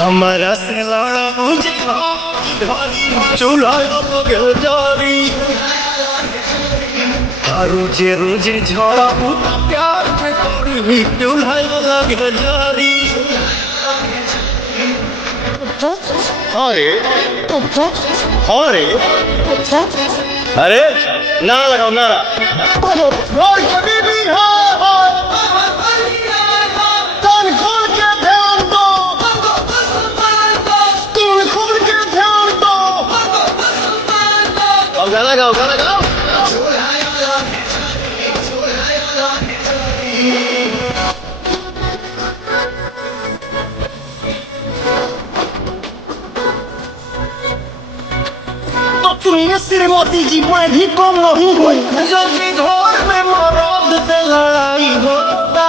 हमारा से लड़ा मुझे चूल्हा जारी रोजे रोजे झड़ा प्यार में तोड़ी चूल्हा लगे जारी अरे अरे अरे ना लगाओ ना और कभी भी गाना गाओ गाना गाओ तो तुम्हें श्रीमती जी मैं भी कम नहीं हुई जब भी घर में मर्द से लड़ाई होता